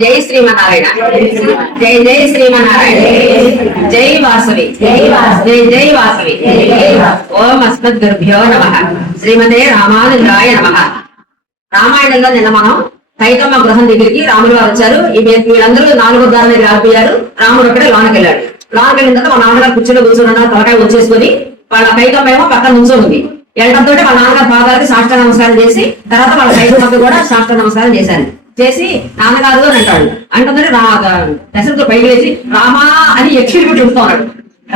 జై శ్రీమన్నారాయణ. జై జై శ్రీమన్నారాయణ. జై వాసవి. జై జై వాసవి. ఓం అస్మద్గురుభ్యో నమః. శ్రీమతే రామానుజాయ నమః. రామాయణంలో నిన్న మనం కైకమ్మ గృహం దగ్గరికి రాములు వారు వచ్చారు. వీళ్ళందరూ 4వ దారి దగ్గర ఆగిపోయారు. రాముడు అక్కడే లోనకి వెళ్ళాడు. లోనకి వెళ్ళిన తర్వాత మా నాన్నగారు కుర్చీలో కూర్చొని తలకాయ వచ్చేసుకుని వాళ్ళ కైకమ్మ ఏమో పక్కన నుంచోంది. వెళ్ళడంతో వాళ్ళ నాన్నగారు పాదాలకి సాష్టాంగ నమస్కారం చేసి తర్వాత వాళ్ళ కైకమ్మకి కూడా సాష్టాంగ నమస్కారం చేసి నాన్నగారు అని అంటాడు. అంటుందని దశరథుడు పైకి లేచి రామా అని ఎక్కిరిపెట్టి చూస్తా ఉన్నాడు.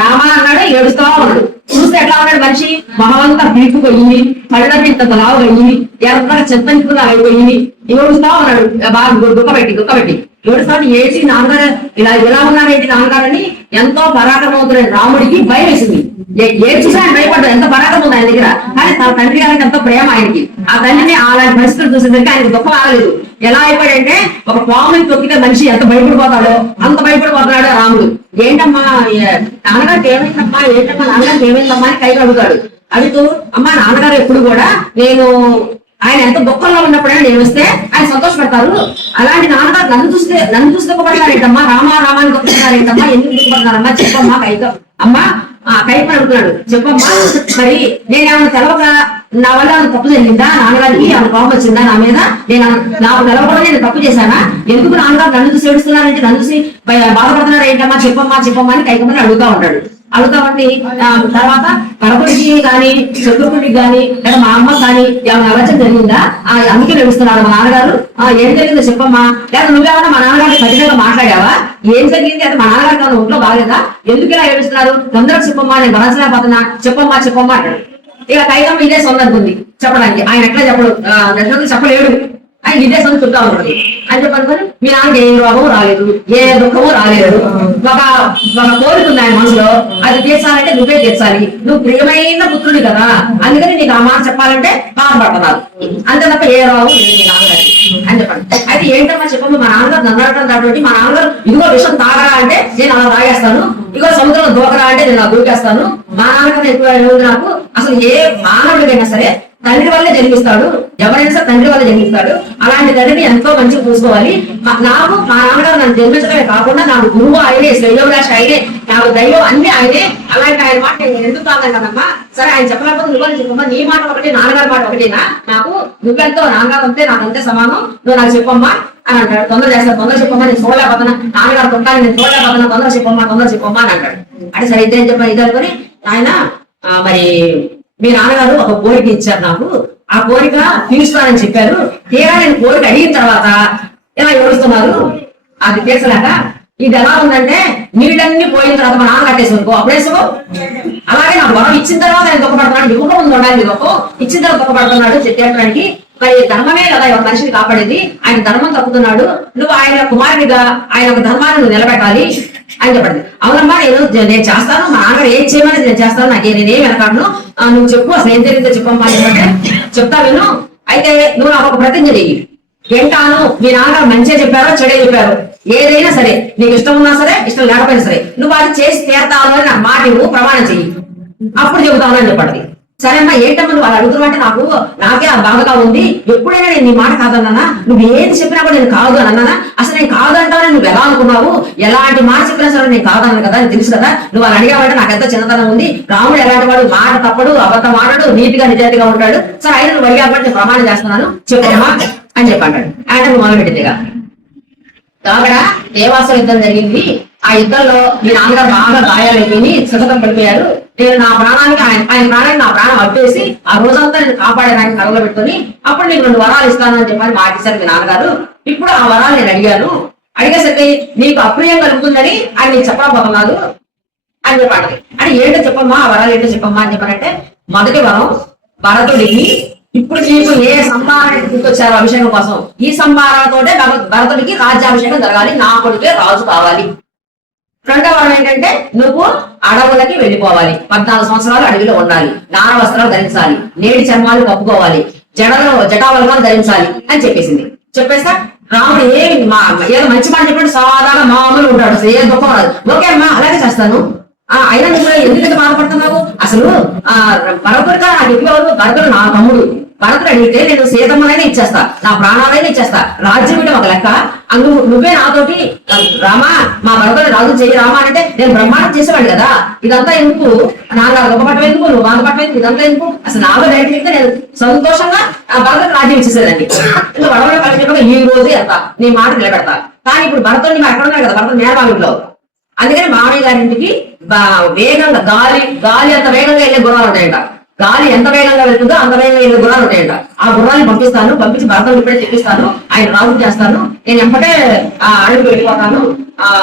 రామా అన్నాడు, ఏడుస్తా ఉన్నాడు. చూస్తే ఎట్లా ఉన్నాడు మనిషి, మొహమంతా పీక్కుపోయింది, కళ్ళని ఇంత లావుగయ్యి, ఎర్రగా చెత్తలా అయిపోయింది, ఏడుస్తా ఉన్నాడు. బాగా గుక్కబెట్టి ఏడుస్తాడు. ఏడ్చి నాన్నగారు ఇలా ఉన్నారేంటి నాన్నగారని ఎంతో పరాక్రమవుతున్న రాముడికి భయం వేసింది. ఏడ్చేసి ఆయన భయపడ్డాడు, ఎంత పరాక్రమం ఉంది ఆయన దగ్గర. కానీ తన తండ్రి గారికి ఎంతో ప్రేమ ఆయనకి. ఆ తండ్రిని అలాంటి పరిస్థితులు చూసేసరికి ఆయనకి దుఃఖం ఆగలేదు. ఎలా అయిపోయాడంటే ఒక పాముని తొక్కితే మనిషి ఎంత భయపడిపోతాడో అంత భయపడిపోతున్నాడు రాముడు. ఏంటమ్మా నాన్నగారికి ఏమైందమ్మా, నాన్నగారికి ఏమైందమ్మా అని కైకి అడుగుతాడు. అడుగుతూ అమ్మా నాన్నగారు ఎప్పుడు కూడా ఆయన ఎంత దుఃఖంలో ఉన్నప్పుడైనా నేను వస్తే ఆయన సంతోషపడతారు. అలాంటి నాన్నగారు నన్ను చూస్తే దుఃఖపడతారేంటమ్మా, రామాని దుఃఖపడతారేంటమ్మా, ఎందుకు దుఃఖపడతారమ్మా చెప్పమ్మా అమ్మా కైపని అడుగుతున్నాడు. చెప్పమ్మా మరి నేనేమన్నా తెలవక నా వల్ల తప్పు జరిగిందా, నాన్నగారికి ఆమె కోపం వచ్చిందా నా మీద, నాకు తెలవకుండా నేను తప్పు చేశానా, ఎందుకు నాన్నగారు నన్ను చూసి ఏడుస్తున్నారంటే నన్ను చూసి బాధపడుతున్నారు ఏంటమ్మా చెప్పమ్మా అని కైకమ్మని అడుగుతా ఉంటాడు. అడుగుతామండి. తర్వాత కడపడికి గాని శత్రుకుడికి గాని లేదా మా అమ్మ కానీ ఏమైనా అవచ్చం జరిగిందా, అందుకే నడుస్తున్నాడు మా నాన్నగారు, ఏం జరిగిందో చెప్పమ్మా, లేదా నువ్వేమన్నా మా నాన్నగారికి కఠినంగా మాట్లాడావా, ఏం జరిగింది అంటే మా నాన్నగారికి ఏమైనా ఒంట్లో బాగలేదా, ఎందుకు ఇలా ఏడుస్తున్నారు, తొందరగా చెప్పమ్మా, నేను భరించలేకపోతున్నా చెప్పమ్మా అంటాడు. ఇక కైకమ్మ ఇదే సొందనుకుంది చెప్పడానికి. ఆయన ఎట్లా చెప్పలేడు, ఆయన ఇదే సొంత చుట్టా ఉంటుంది అని చెప్పనుకొని మీ నాన్నకి ఏ రోగము రాలేదు, ఏ దుఃఖము రాలేదు, ఒక కోరిక ఉంది ఆయన మనసులో, అది తీర్చాలంటే నువ్వే తీర్చాలి, నువ్వు ప్రియమైన పుత్రుడి కదా, అందుకని నీకు ఆ మాట చెప్పాలంటే బాధపడుతున్నారు, అంతే తప్ప ఏ రోగం లేదు మీ నాన్నగారి అని చెప్పండి. అయితే ఏంటమ్మా చెప్పండి, మా నాన్నగారు నన్నడటం కాబట్టి మా నాన్నగారు ఇదిగో విషయం తాగరా అంటే నేను అలా తాగేస్తాను, ఇదిగో సముద్రంలో దూకరా అంటే నేను అలా దూకేస్తాను, మా నాన్నగారు ఎక్కువ నాకు అసలు ఏ మానవుడికైనా సరే తండ్రి వల్లే జన్మిస్తాడు, ఎవరైనా సరే తండ్రి వల్ల జన్మిస్తాడు, అలాంటి తండ్రిని ఎంతో మంచిగా చూసుకోవాలి. నాకు మా నాన్నగారు నన్ను జన్మించడమే కాకుండా నాకు గురువు ఆయనే, శ్రేయోభిలాష ఆయనే, నాకు దైవం అన్ని ఆయనే, అలాంటి ఆయన మాట నేను ఎందుకు కాదన్నానమ్మా, సరే ఆయన చెప్పలేకపోతే నువ్వు చెప్పమ్మా, నీ మాట ఒకటి నాన్నగారి మాట ఒకటేనా, నాకు నువ్వెంతో నాన్నగారు అంతే నాకు అంతే సమానం, నువ్వు నాకు చెప్పమ్మా అని అంటాడు. తొందర చెప్పమ్మా, నేను చూడలేకపోతున్నా, నాన్నగారు కొట్టాలి నేను చూడలేకపోతున్నా, తొందర చెప్పమ్మా అని అంటాడు. అంటే సరే ఇదే చెప్పాను ఇది అనుకుని ఆయన మరి మీ నాన్నగారు ఒక కోరిక ఇచ్చారు నాకు, ఆ కోరిక తీరుస్తానని చెప్పారు, తీరా నేను కోరిక అడిగిన తర్వాత ఇలా ఏడుస్తున్నారు, అది తీర్చలేక ఇది ఎలా ఉందంటే నీళ్ళన్నీ పోయిన తర్వాత మా నాన్న కట్టేసుకో అప్పుడేసుకో, అలాగే నాకు వరం ఇచ్చిన తర్వాత ఆయన దుఃఖపడుతున్నాడు, యువక ముందు ఉండాలి దుఃఖం ఇచ్చిన తర్వాత దుఃఖపడుతున్నాడు చెప్పడానికి. మరి ధర్మమే కదా మనిషిని కాపాడేది, ఆయన ధర్మం తప్పుతున్నాడు, నువ్వు ఆయన కుమారుడిగా ఆయన ఒక ధర్మాన్ని నువ్వు నిలబెట్టాలి అని చెప్పండి. అవునమ్మా నేను చేస్తాను, మా నాన్నగారు ఏం చేయమని నేను చేస్తాను, నేనేం వెనకాడను, నువ్వు చెప్పు అసలు ఏం జరిగిందో చెప్పమ్మా అంటే చెప్తా విను, అయితే నువ్వు నాకు ఒక ప్రతిజ్ఞ చెయ్యి, వింటాను, మీ నాన్నగారు మంచిగా చెప్పారో చెడే చెప్పారు, ఏదైనా సరే నీకు ఇష్టం ఉన్నా సరే ఇష్టం లేకపోయినా సరే నువ్వు అది చేసి తీరతావు అని నాకు మాట నువ్వు ప్రమాణం చెయ్యి, అప్పుడు చెబుతావు అని చెప్పండి. సరే అమ్మా ఏంటమ్మా నువ్వు వాళ్ళు అడుగుతున్నావు అంటే నాకే ఆ బాధగా ఉంది, ఎప్పుడైనా నేను నీ మాట కాదన్నా, నువ్వు ఏది చెప్పినా కూడా నేను కాదు అని అన్నానా, అసలు నేను కాదు అంటావని నువ్వు ఎలా అనుకున్నావు, ఎలాంటి మాట చెప్పినా సరే నేను కాదన్నాను కదా, నీకు తెలుసు కదా, నువ్వు వాళ్ళు అడిగావంటే నాకు ఎంతో చిన్నతనం ఉంది, రాముడు ఎలాంటి వాడు, మాట తప్పడు, అబద్ధం ఆడడు, నీతిగా నిజాయితీగా ఉంటాడు, సరే అయినా నువ్వు అడిగావంటే నేను ప్రమాణం చేస్తున్నాను చెప్పమ్మా అని చెప్పంటాడు. ఆయన నువ్వు మొదలుపెట్టిందిగా అక్కడ దేవాసుల యుద్ధం జరిగింది. ఆ యుద్ధంలో మీ నాన్నగారు బాగా గాయాలైపోయి సుఖతం పడిపోయారు, నేను నా ప్రాణానికి ఆయన ప్రాణానికి నా ప్రాణం అప్పేసి ఆ రోజంతా నేను కాపాడడానికి కలవలో పెట్టుకుని అప్పుడు నీకు 2 వరాలు ఇస్తానని చెప్పని మాటిస్తారు మీ నాన్నగారు. ఇప్పుడు ఆ వరాలు నేను అడిగేసరికి నీకు అప్రియం కలుగుతుందని ఆయన నీకు చెప్పకపోతున్నారు అని చెప్పండి. అని ఏంటో చెప్పమ్మా, ఆ వరాలు ఏంటో చెప్పమ్మా అని చెప్పారంటే మొదటి వరం భరతుడికి ఇప్పుడు నీకు ఏ సంభారణ గుర్తొచ్చారు అభిషేకం కోసం, ఈ సంభారణతోటే భరతుడికి రాజ్యాభిషేకం జరగాలి, నా కొడుకే రాజు కావాలి. రెండవ వరం ఏంటంటే నువ్వు అడవులకి వెళ్ళిపోవాలి, 14 సంవత్సరాలు అడవిలో ఉండాలి, నార వస్త్రాలు ధరించాలి, నేడి చర్మాలు కప్పుకోవాలి, జటావల్కాలు ధరించాలి అని చెప్పేసింది. చెప్పేస్తా రాముడు ఏదో మంచి మాట చెప్పాడు, సాధారణ మామూలు ఉంటాడు, ఏ దుఃఖం రాదు, ఓకే అమ్మా అలాగే చేస్తాను అయినా నువ్వు ఎందుకంటే బాధపడుతున్నావు అసలు భరతుడిగా నాకు ఎక్కువ భరతుడు నా తమ్ముడు భరతుడు అడిగితే నేను సీతమ్మనైనా ఇచ్చేస్తా నా ప్రాణాలైనా ఇచ్చేస్తా రాజ్యం ఇవ్వడం ఒక లెక్క నువ్వే నాతోటి రామా మా భరతుడు రాజు చెయ్యి రామా అంటే నేను బ్రహ్మాండం చేసేవాడు కదా ఇదంతా ఎందుకు నాన్న గొప్పపట్టం ఎందుకు నువ్వు బాధపడటం ఎందుకు ఇదంతా ఎందుకు అసలు నాతో డైరెక్ట్ చెప్తే నేను సంతోషంగా ఆ భరతుడు రాజ్యం ఇచ్చేసేదండి వడవడ కలిసి ఈ రోజు వెళ్తా నీ మాట నిలబెడతా కానీ ఇప్పుడు భరతుడిని ఎక్కడ ఉన్నాడు కదా భరతుడు మేనమామిలో అందుకని మామయ్య గారింటికి వేగంగా గాలి అంత వేగంగా వెళ్ళే గుర్రాలు ఉంటాయంట గాలి ఎంత వేగంగా వెళ్తుందో అంత వేగంగా వెళ్ళే గుర్రాలు ఉంటాయంట ఆ గుర్రాన్ని పంపించి భర్తను ఇప్పుడే చెప్పిస్తాను ఆయన రాజు చేస్తాను నేను ఎంపటే అడుగు వెళ్ళిపోతాను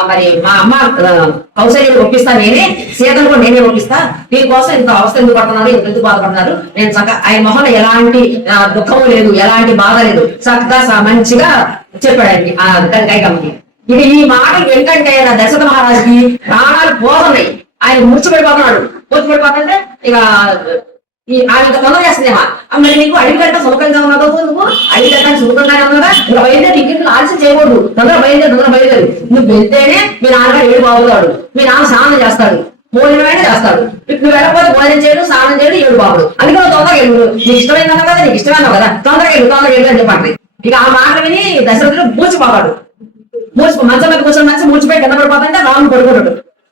మరి మా అమ్మ కౌశల్యని ఒప్పిస్తాను నేనే సీతను కూడా నేనే ఒప్పిస్తా దీనికోసం ఇంత అవస్థ ఎందుకు పడుతున్నారు ఇంత ఎందుకు బాధపడుతున్నారు నేను చక్కగా ఆయన మొహంలో ఎలాంటి దుఃఖం లేదు ఎలాంటి బాధ లేదు చక్కగా మంచిగా చెప్పాడు ఆయనకి కైకమ్మకి ఇది ఈ మాటలు ఏంటంటే నా దశరథ మహారాజుకి ప్రాణాలు పోతున్నాయి ఆయన మూర్చిపడిపోతున్నాడు మూర్చిపడిపోతుంటే ఇక ఆయన తొందర చేస్తుందేమా మరి నీకు అడిగి కంటే సులభంగా ఉన్నావు నువ్వు అడిగి కంటే సులభంగానే ఉన్నాగా ఇంకా బయలుదేరి ఇంటికి ఆలస్యం చేయకూడదు తొందర బయలుదేరు నువ్వు వెళ్తేనే మీ నాన్నగారు ఏడు బాగుతాడు మీ నాన్న స్నానం చేస్తాడు భోజనమైనా చేస్తాడు నువ్వు వెళ్ళకపోతే భోజనం చేయడు స్నానం చేయడు ఏడు బాబుడు అందుకే నువ్వు తొందరగా వెళ్ళు నీకు ఇష్టమైందన్నా కదా నీకు ఇష్టమైనావు కదా తొందరగా వెళ్ళు అని చెప్పండి ఇక ఆ మాట విని దశరథుడు మూర్చిపోతాడు మంచం మీద కూర్చొని మంచి మూర్చిపోయి కింద పడిపోతుంటే రాముడు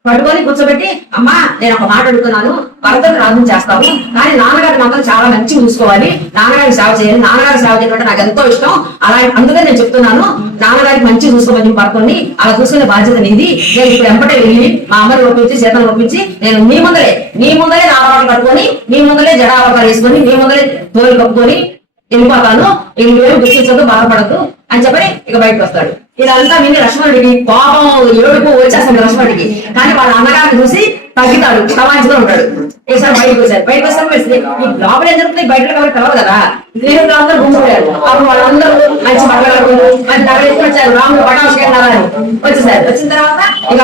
పట్టుకొని కూర్చోబెట్టి అమ్మా నేను ఒక మాట అడుగుతున్నాను భరతుడు రాజుని చేస్తావు కానీ నాన్నగారి మాత్రం చాలా మంచిగా చూసుకోవాలి నాన్నగారికి సేవ చేయాలి నాన్నగారికి సేవ చేయడం నాకు ఎంతో ఇష్టం అలా అందుకే నేను చెప్తున్నాను నాన్నగారికి మంచి చూసుకోమని భరతుడిని అలా చూసుకునే బాధ్యత నీది నేను ఇప్పుడు ఎంపటే వెళ్ళి మా అమ్మని ఒప్పించి సీతను ఒప్పించి నేను నీ ముందరే నామరాలు కట్టుకొని నీ ముందరే జడావకాలు వేసుకొని నీ ముందరే తోలు కప్పుకొని వెళ్ళిపోతాను ఇంకేం గుర్తించదు బాధపడద్దు అని చెప్పని ఇక బయటకు వస్తాడు ఇదంతా విని లక్ష్మణుడికి కోపం ఏడుపు వచ్చేస్తాడు లక్ష్మణుడికి కానీ వాళ్ళ అన్నగారిని చూసి తగ్గుతాడు సమాజంగా ఉంటాడు ఈసారి బయటకు వస్తారు లోపల ఏం జరుగుతుంది బయట కాబట్టి తెలవదు కదా స్నేహితులు అందరూ గుంపుపోయారు అప్పుడు వాళ్ళందరూ మంచి బట్టలు మంచి నగలు వచ్చారు రాముడు పటాభిషేకాలు వచ్చేసారు వచ్చిన తర్వాత ఇక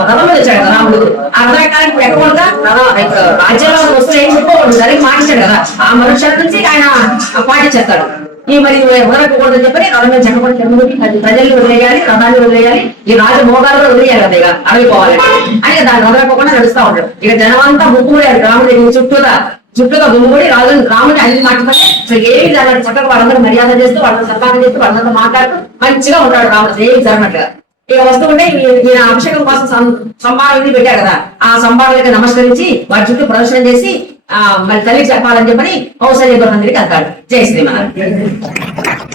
రథంలో వచ్చాడు కదా రాముడు అర్ధకాలం ఎక్కకుండా రాజ్యంలో వస్తే ఏం చెప్పుకోకూడదు దానికి మాటించాడు కదా ఆ మనుషుల నుంచి ఆయన పాటించేస్తాడు ఈ మరి వదలకూడదని చెప్పని రథం మీద చెక్కబడి ప్రజల్ని వదిలేయాలి రథాన్ని వదిలేయాలి ఈ రాజు మోగాలు కూడా వదిలేయాలి కదా ఇక అడవిపోవాలి అని దాన్ని వదలకోకుండా నడుస్తా ఉంటాడు ఇక జనమంతా ముక్కుముడారు రాముడి చుట్టూగా గుమ్ముడి రాముడి అన్ని మాట్లాడి అసలు ఏమి జరగదు చక్కగా వాళ్ళందరూ మర్యాద చేస్తూ వాళ్ళని సన్మానం చేస్తూ వాళ్ళందరూ మాట్లాడుతూ మంచిగా ఉంటాడు రాముడు ఏమి జరగనట్టుగా ఇక వస్తుంటే ఈయన అభిషేకం కోసం సంభారాలు పెట్టారు కదా ఆ సంభారాలకి నమస్కరించి వారి చుట్టూ ప్రదర్శన చేసి మరి తల్లికి చెప్పాలని చెప్పని కౌశల్య అందరికి వెళ్తాడు జై శ్రీమన్నారాయణ